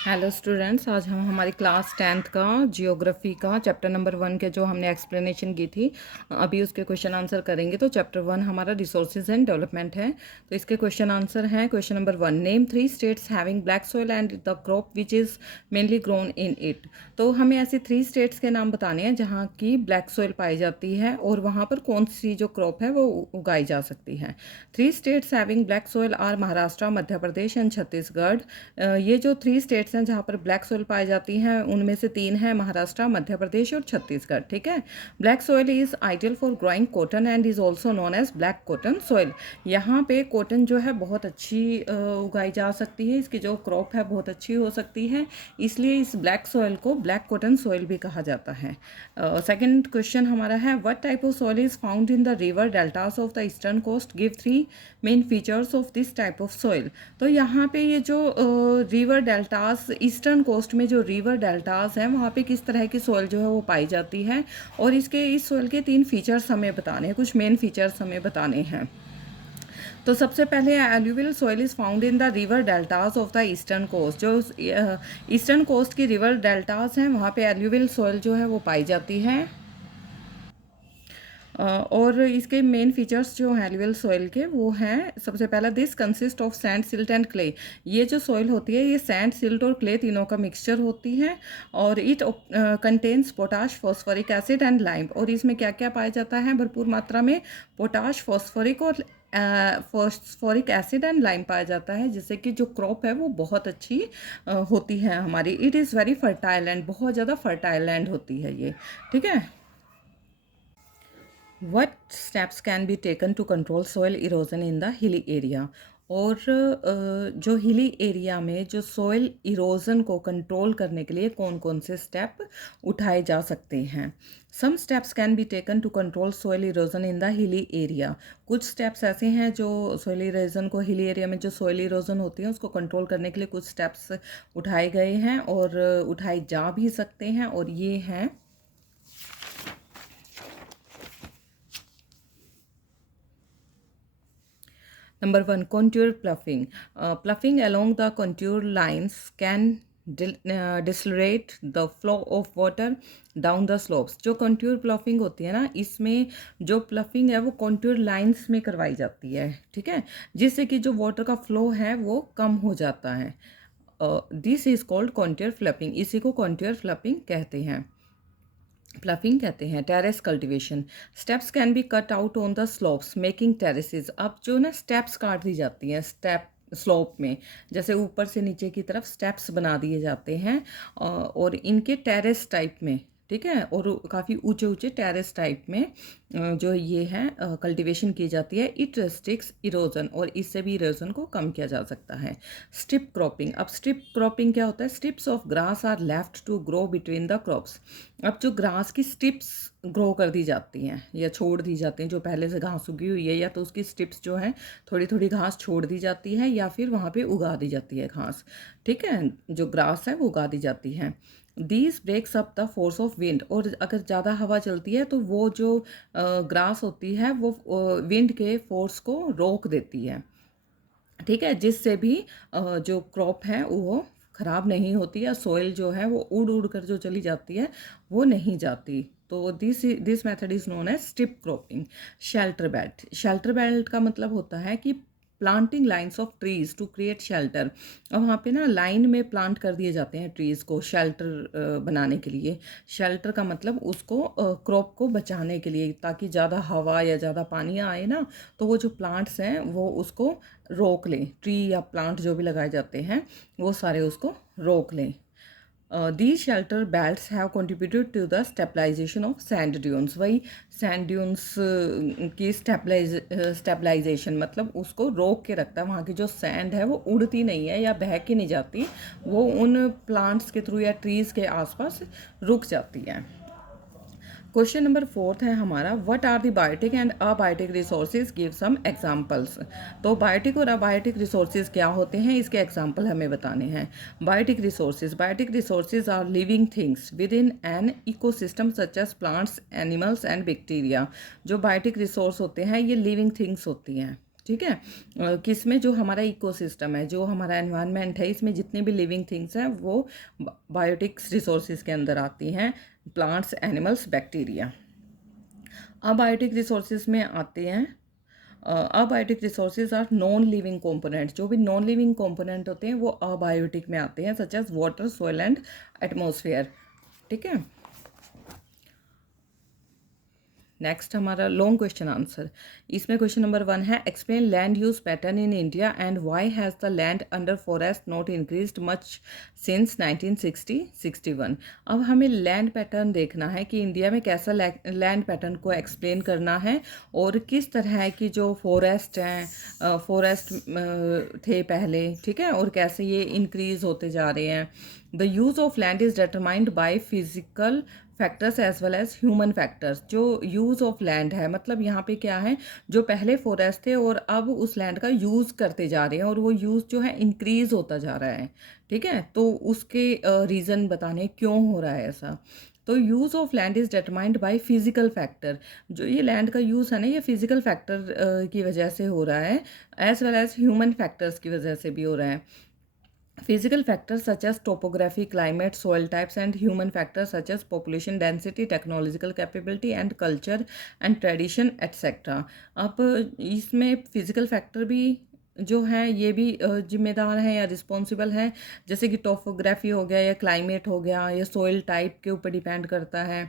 Hello students, आज हम हमारी क्लास 10th का जियोग्राफी का चैप्टर नंबर 1 के जो हमने एक्सप्लेनेशन की थी अभी उसके क्वेश्चन आंसर करेंगे। तो चैप्टर 1 हमारा रिसोर्सेज एंड डेवलपमेंट है। तो इसके क्वेश्चन आंसर हैं। Question number 1, name 3 states having black soil and the crop which is mainly grown in it. तो हमें ऐसे 3 स्टेट्स के नाम बताने हैं जहाँ की ब्लैक सॉइल पाई जाती है और वहाँ पर कौन सी जो क्रॉप है वो उगाई जा सकती है। 3 states having black soil are Maharashtra, Madhya Pradesh and Chhattisgarh. ये जो 3 स्टेट्स हैं जहाँ पर ब्लैक सोइल पाई जाती हैं उनमें से 3 हैं महाराष्ट्र, मध्य प्रदेश और छत्तीसगढ़। ठीक है। Black soil is ideal for growing cotton and is also known as black cotton soil. यहाँ पे कॉटन जो है बहुत अच्छी उगाई जा सकती है, इसकी जो क्रॉप है बहुत अच्छी हो सकती है, इसलिए इस ब्लैक सोइल को ब्लैक कॉटन सोइल भी कहा जाता है। सेकेंड क्वेश्चन हमारा है, what type of soil is found in the river deltas of the eastern coast, give 3 main features of this type of soil. तो यहाँ पे ये जो रिवर डेल्टास, ईस्टर्न कोस्ट में जो रिवर डेल्टास हैं वहाँ पे किस तरह की सोइल जो है वो पाई जाती है और इसके इस सोइल के 3 फीचर्स हमें बताने हैं, कुछ मेन फीचर्स हमें बताने हैं। तो सबसे पहले alluvial soil is found in the river deltas of the eastern coast. जो ईस्टर्न कोस्ट की रिवर डेल्टास हैं वहाँ पे एल्यूवियल सॉइल जो है वो पाई जाती है। और इसके मेन फीचर्स जो हैं एल्यूवियल सॉइल के वो हैं, सबसे पहला, this consist of sand, silt and clay. ये जो सॉइल होती है ये सैंड, सिल्ट और क्ले तीनों का मिक्सचर होती है और it contains potash, phosphoric acid and lime. और इसमें क्या क्या पाया जाता है भरपूर मात्रा में? पोटाश, फॉस्फोरिक और फॉस्फोरिक एसिड एंड लाइम पाया जाता है, जिससे कि जो क्रॉप है वो बहुत अच्छी होती है हमारी। It is very fertile land, बहुत ज़्यादा फर्टाइल लैंड होती है ये। ठीक है। What steps can be taken to control soil erosion in the hilly area? और जो हिली एरिया में जो सॉइल इरोजन को कंट्रोल करने के लिए कौन कौन से स्टेप उठाए जा सकते हैं? Some steps can be taken to control soil erosion in the hilly area. कुछ स्टेप्स ऐसे हैं जो सॉइल इरोजन को, हिली एरिया में जो सॉइल इरोजन होती है उसको कंट्रोल करने के लिए कुछ स्टेप्स उठाए गए हैं और उठाए जा भी सकते हैं, और ये हैं। Number 1, contour ploughing. Ploughing along the contour lines can decelerate the flow of water down the slopes. जो contour ploughing होती है ना, इसमें जो ploughing है वो contour lines में करवाई जाती है। ठीक है, जिससे कि जो water का flow है वो कम हो जाता है। This is called contour ploughing। इसी को contour ploughing कहते हैं, प्लफिंग कहते हैं। Terrace cultivation, steps can B cut out on the slopes making terraces. अब जो ना स्टेप्स काट दी जाती हैं स्टेप स्लोप में, जैसे ऊपर से नीचे की तरफ स्टेप्स बना दिए जाते हैं और इनके टेरेस टाइप में, ठीक है, और काफ़ी ऊंचे ऊंचे टेरेस टाइप में जो ये है कल्टीवेशन की जाती है। इट रेस्ट्रिक्ट्स इरोजन, और इससे भी इरोजन को कम किया जा सकता है। स्ट्रिप क्रॉपिंग, अब स्ट्रिप क्रॉपिंग क्या होता है? Strips of grass are left to grow between the crops. अब जो ग्रास की स्ट्रिप्स ग्रो कर दी जाती हैं या छोड़ दी जाती हैं, जो पहले से घास उगी हुई है, या तो उसकी स्ट्रिप्स जो हैं थोड़ी थोड़ी घास छोड़ दी जाती है या फिर वहाँ पे उगा दी जाती है घास। ठीक है, जो ग्रास है वो उगा दी जाती है। These breaks up the force of wind, और अगर ज़्यादा हवा चलती है तो वो जो ग्रास होती है वो विंड के फोर्स को रोक देती है। ठीक है, जिससे भी जो क्रॉप है वो ख़राब नहीं होती है, सॉइल जो है वो उड़ उड़ कर जो चली जाती है वो नहीं जाती। तो this method is known as strip cropping. Shelter belt, shelter belt का मतलब होता है कि planting lines of trees to create shelter. और वहाँ पे ना लाइन में प्लांट कर दिए जाते हैं ट्रीज़ को शेल्टर बनाने के लिए। शेल्टर का मतलब उसको क्रॉप को बचाने के लिए, ताकि ज़्यादा हवा या ज़्यादा पानी आए ना तो वो जो प्लांट्स हैं वो उसको रोक लें। ट्री या प्लांट जो भी लगाए जाते हैं वो सारे उसको रोक लें। These shelter belts have contributed to the stabilization of sand dunes। वही सैंड ड्यून्स की स्टेबलाइजेशन मतलब उसको रोक के रखता है। वहाँ की जो सैंड है वो उड़ती नहीं है या बह के नहीं जाती, वो उन प्लांट्स के थ्रू या ट्रीज़ के आसपास रुक जाती है। क्वेश्चन नंबर 4 है हमारा, what are the biotic and abiotic resources, give some examples. तो बायोटिक और अबायोटिक रिसोर्सेज क्या होते हैं, इसके एग्जांपल हमें बताने हैं। Biotic resources are living things within an ecosystem such as plants, animals and bacteria. जो बायोटिक रिसोर्स होते हैं ये लिविंग थिंग्स होती हैं, ठीक है। किस में, जो हमारा इकोसिस्टम है, जो हमारा एनवायरनमेंट है, इसमें जितने भी लिविंग थिंग्स हैं वो बायोटिक्स रिसोर्सेज के अंदर आती हैं, plants, animals, bacteria. Abiotic resources में आते हैं, abiotic resources are non living component. जो भी नॉन लिविंग कंपोनेंट होते हैं वो अबायोटिक में आते हैं, such as water, soil and atmosphere. ठीक है। नेक्स्ट हमारा लॉन्ग क्वेश्चन आंसर। इसमें क्वेश्चन नंबर 1 है, explain land use pattern in India and why has the land under forest not increased much since 1960-61। अब हमें लैंड पैटर्न देखना है कि इंडिया में कैसा लैंड पैटर्न को एक्सप्लेन करना है, और किस तरह की जो फॉरेस्ट हैं, फॉरेस्ट थे पहले, ठीक है, और कैसे ये इंक्रीज होते जा रहे हैं। The use of land is determined by physical factors as well as human factors. जो यूज़ ऑफ लैंड है, मतलब यहाँ पे क्या है, जो पहले फॉरेस्ट थे और अब उस लैंड का यूज़ करते जा रहे हैं, और वो यूज़ जो है इंक्रीज होता जा रहा है। ठीक है, तो उसके रीज़न बताने क्यों हो रहा है ऐसा। तो use of land is determined by physical factor. जो ये लैंड का यूज़ है ना, ये फिजिकल फैक्टर की वजह से हो रहा है, as well as human factors की वजह से भी हो रहा है। Physical factors such as topography, climate, soil types, and human factors such as population density, technological capability, and culture and tradition, etc. अब इसमें फिजिकल फैक्टर भी जो है ये भी जिम्मेदार है या रिस्पॉन्सिबल है, जैसे कि टोपोग्राफी हो गया, या क्लाइमेट हो गया, या सोइल टाइप के ऊपर डिपेंड करता है।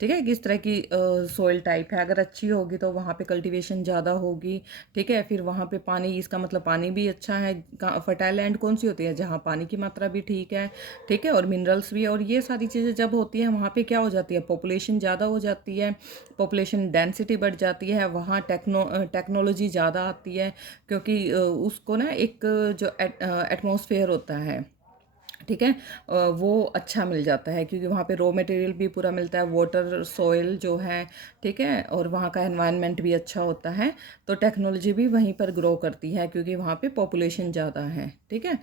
ठीक है, किस तरह की सोइल टाइप है, अगर अच्छी होगी तो वहाँ पे कल्टीवेशन ज़्यादा होगी। ठीक है, फिर वहाँ पे पानी, इसका मतलब पानी भी अच्छा है। फर्टाइल लैंड कौन सी होती है, जहाँ पानी की मात्रा भी ठीक है, ठीक है, और मिनरल्स भी। और ये सारी चीज़ें जब होती है वहाँ पे क्या हो जाती है, पॉपुलेशन ज़्यादा हो जाती है, पॉपुलेशन डेंसिटी बढ़ जाती है, वहाँ टेक्नोलॉजी ज़्यादा आती है, क्योंकि उसको ना एक जो एटमॉस्फेयर होता है, ठीक है, वो अच्छा मिल जाता है, क्योंकि वहाँ पे रॉ मटेरियल भी पूरा मिलता है, वाटर, सॉइल जो है, ठीक है, और वहाँ का एनवायरनमेंट भी अच्छा होता है। तो टेक्नोलॉजी भी वहीं पर ग्रो करती है, क्योंकि वहाँ पे पॉपुलेशन ज़्यादा है। ठीक है,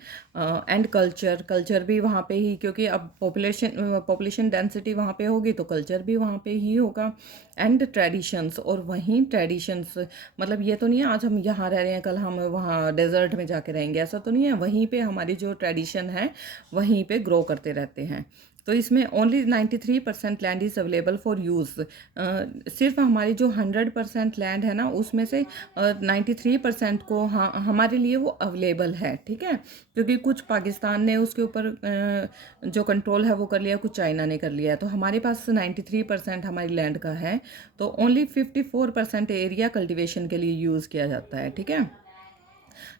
एंड कल्चर भी वहाँ पे ही, क्योंकि अब पॉपुलेशन डेंसिटी वहाँ पे होगी तो कल्चर भी वहाँ पे ही होगा। एंड ट्रेडिशंस, और वहीं ट्रेडिशंस, मतलब ये तो नहीं है आज हम यहाँ रह रहे हैं कल हम वहाँ डेजर्ट में जाके रहेंगे, ऐसा तो नहीं है। वहीं पे हमारी जो ट्रेडिशन है वहीं पे ग्रो करते रहते हैं। तो इसमें only 93% land is available for use. सिर्फ हमारी जो 100% लैंड है ना, उसमें से 93% को हमारे लिए वो अवेलेबल है। ठीक है, क्योंकि कुछ पाकिस्तान ने उसके ऊपर जो कंट्रोल है वो कर लिया, कुछ चाइना ने कर लिया है। तो हमारे पास 93% हमारी लैंड का है, तो ओनली 54% एरिया कल्टिवेशन के लिए यूज़ किया जाता है। ठीक है,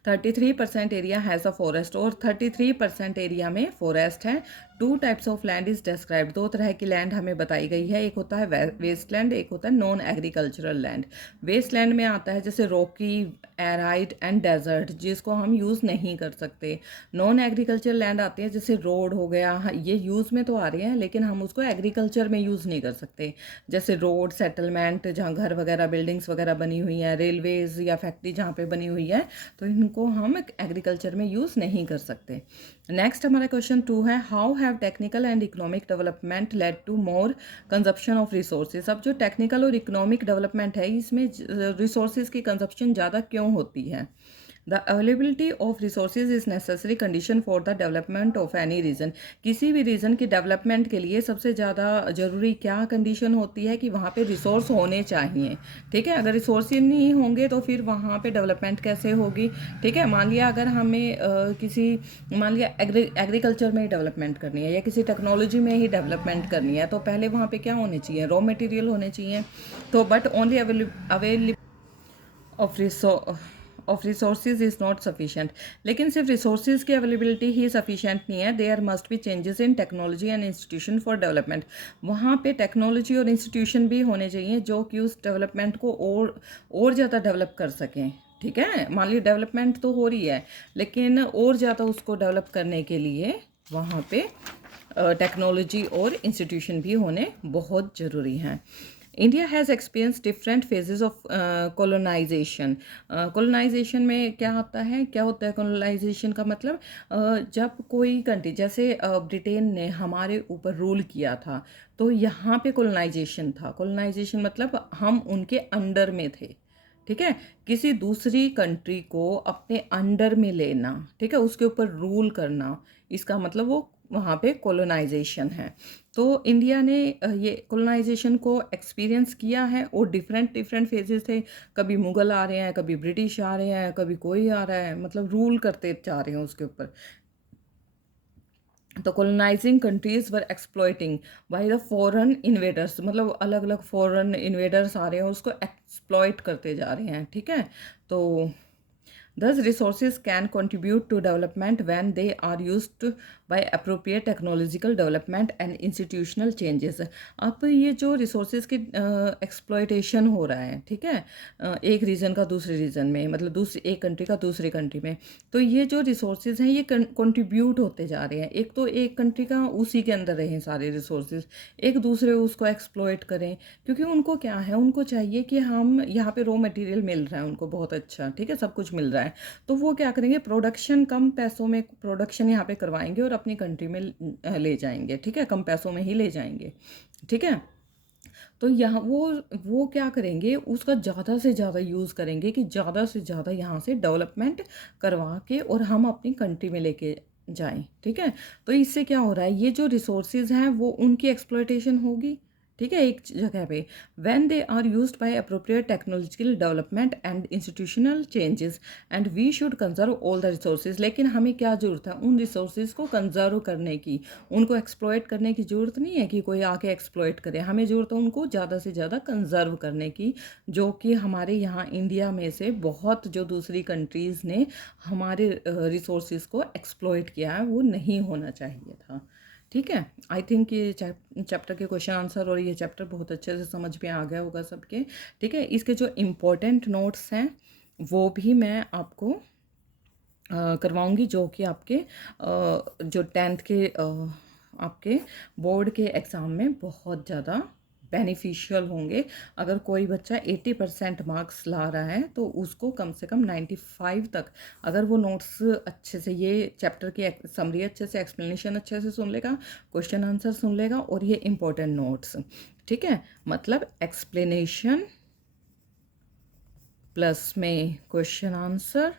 33% एरिया हैज़ अ फॉरेस्ट, और 33% एरिया में फॉरेस्ट है। 2 types of land is described. 2 तरह की लैंड हमें बताई गई है, एक होता है वेस्ट लैंड, एक होता है non agricultural land. Waste land में आता है जैसे रॉकी, एराइड एंड डेजर्ट, जिसको हम यूज़ नहीं कर सकते। नॉन एग्रीकल्चरल लैंड आती है जैसे रोड हो गया, ये यूज़ में तो आ रही है लेकिन हम उसको एग्रीकल्चर में यूज़ नहीं कर सकते। जैसे रोड, सेटलमेंट, जहाँ घर वगैरह, बिल्डिंग्स वगैरह बनी हुई हैं, रेलवेज़ या फैक्ट्री जहाँ पे बनी हुई है, तो इनको हम एग्रीकल्चर में यूज़ नहीं कर सकते। नेक्स्ट हमारा क्वेश्चन 2 है, how have technical and economic development led to more consumption of resources. अब जो टेक्निकल और इकोनॉमिक डेवलपमेंट है, इसमें रिसोर्सेज की कंजप्शन ज़्यादा क्यों होती है। The availability of resources is necessary condition for the development of any region. किसी भी रीजन की डेवलपमेंट के लिए सबसे ज़्यादा ज़रूरी क्या कंडीशन होती है कि वहाँ पे रिसोर्स होने चाहिए। ठीक है, अगर रिसोर्स ही नहीं होंगे तो फिर वहाँ पे डेवलपमेंट कैसे होगी। ठीक है, मान लिया अगर हमें मान लिया एग्रीकल्चर में ही डेवलपमेंट करनी है, या किसी टेक्नोलॉजी में ही डेवलपमेंट करनी है, तो पहले वहाँ पे क्या होने चाहिए, रॉ मटेरियल होने चाहिए। तो but only availability of resources is not sufficient. लेकिन सिर्फ रिसोर्सेज की अवेलेबिलिटी ही सफिशेंट नहीं है, there must be changes in technology and institution for development. वहाँ पे टेक्नोलॉजी और इंस्टीट्यूशन भी होने चाहिए जो कि उस डेवलपमेंट को और ज़्यादा डेवलप कर सकें। ठीक है, मान लीजिए डेवलपमेंट तो हो रही है, लेकिन और ज़्यादा उसको डेवलप करने के लिए वहाँ पे टेक्नोलॉजी और इंस्टीट्यूशन भी होने बहुत ज़रूरी हैं। India has experience different phases of colonisation. Colonisation में क्या आता है, क्या होता है कॉलोनाइजेशन का मतलब, जब कोई कंट्री जैसे ब्रिटेन ने हमारे ऊपर रूल किया था, तो यहाँ पे कॉलोनाइजेशन था। कॉलोनाइजेशन मतलब हम उनके अंडर में थे। ठीक है? किसी दूसरी कंट्री को अपने अंडर में लेना, ठीक है? उसके ऊपर रूल करना, इसका मतलब वो वहाँ पे कोलोनाइज़ेशन है। तो इंडिया ने ये कोलोनाइज़ेशन को एक्सपीरियंस किया है और डिफरेंट डिफरेंट फेजेस थे। कभी मुग़ल आ रहे हैं, कभी ब्रिटिश आ रहे हैं, कभी कोई आ रहा है, मतलब रूल करते जा रहे हैं उसके ऊपर। तो colonizing countries were exploiting by the foreign invaders, मतलब अलग अलग foreign invaders आ रहे हैं, उसको exploit करते जा रहे हैं, ठीक है? तो thus resources can contribute to development when they are used by appropriate technological development and institutional changes। अब ये जो resources की exploitation हो रहा है, ठीक है? एक रीजन का दूसरे रीजन में, मतलब दूसरी एक कंट्री का दूसरी कंट्री में, तो ये जो रिसोर्सेज हैं ये कंट्रीब्यूट होते जा रहे हैं। एक तो एक कंट्री का उसी के अंदर रहें सारे रिसोर्सेज, एक दूसरे उसको एक्सप्लॉइट करें, क्योंकि उनको क्या है, उनको चाहिए कि हम यहाँ पे रॉ मटेरियल मिल रहा है उनको बहुत अच्छा, ठीक है, सब कुछ मिल रहा है, तो वो क्या करेंगे, प्रोडक्शन कम पैसों में प्रोडक्शन यहाँ पे करवाएंगे और अपनी कंट्री में ले जाएंगे, ठीक है, कम पैसों में ही ले जाएंगे, ठीक है। तो यहाँ वो क्या करेंगे, उसका ज़्यादा से ज़्यादा यूज़ करेंगे कि ज़्यादा से ज़्यादा यहाँ से डेवलपमेंट करवा के और हम अपनी कंट्री में लेके जाएं, ठीक है। तो इससे क्या हो रहा है, ये जो रिसोर्सेज हैं वो उनकी एक्सप्लॉयटेशन होगी, ठीक है, एक जगह पे। When they are used by appropriate technological development and institutional changes and we should conserve all the resources. लेकिन हमें क्या ज़रूरत है, उन रिसोर्सेज को कंजर्व करने की, उनको एक्सप्लॉयट करने की ज़रूरत नहीं है कि कोई आके एक्सप्लॉयट करे, हमें ज़रूरत है उनको ज़्यादा से ज़्यादा कंजर्व करने की, जो कि हमारे यहाँ इंडिया में से बहुत जो दूसरी कंट्रीज़ ने हमारे रिसोर्सेज को एक्सप्लॉयट किया है वो नहीं होना चाहिए था, ठीक है। आई थिंक ये चैप्टर के क्वेश्चन आंसर और ये चैप्टर बहुत अच्छे से समझ में आ गया होगा सबके, ठीक है। इसके जो इम्पोर्टेंट नोट्स हैं वो भी मैं आपको करवाऊंगी, जो कि आपके जो 10th के आपके बोर्ड के एग्ज़ाम में बहुत ज़्यादा बेनिफिशियल होंगे। अगर कोई बच्चा 80% मार्क्स ला रहा है तो उसको कम से कम 95 तक, अगर वो नोट्स अच्छे से, ये चैप्टर की समरी अच्छे से, एक्सप्लेनेशन अच्छे से सुन लेगा, क्वेश्चन आंसर सुन लेगा और ये इम्पोर्टेंट नोट्स, ठीक है, मतलब एक्सप्लेनेशन प्लस में क्वेश्चन आंसर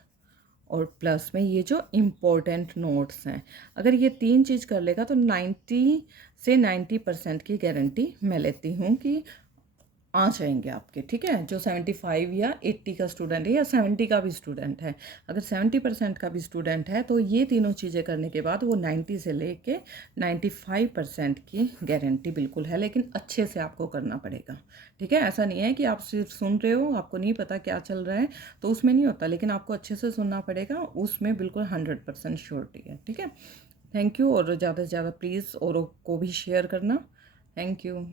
और प्लस में ये जो इम्पोर्टेंट नोट्स हैं, अगर ये तीन चीज़ कर लेगा तो 90% की गारंटी मैं लेती हूँ कि आ जाएंगे आपके, ठीक है। जो 75 या 80 का स्टूडेंट है या 70 का भी स्टूडेंट है, अगर 70% का भी स्टूडेंट है तो ये तीनों चीज़ें करने के बाद वो 90 से लेके 95% की गारंटी बिल्कुल है, लेकिन अच्छे से आपको करना पड़ेगा, ठीक है। ऐसा नहीं है कि आप सिर्फ सुन रहे हो, आपको नहीं पता क्या चल रहा है, तो उसमें नहीं होता, लेकिन आपको अच्छे से सुनना पड़ेगा, उसमें बिल्कुल 100% श्योरिटी है, ठीक है। थैंक यू, और ज़्यादा से ज़्यादा प्लीज़ औरों को भी शेयर करना। Thank you.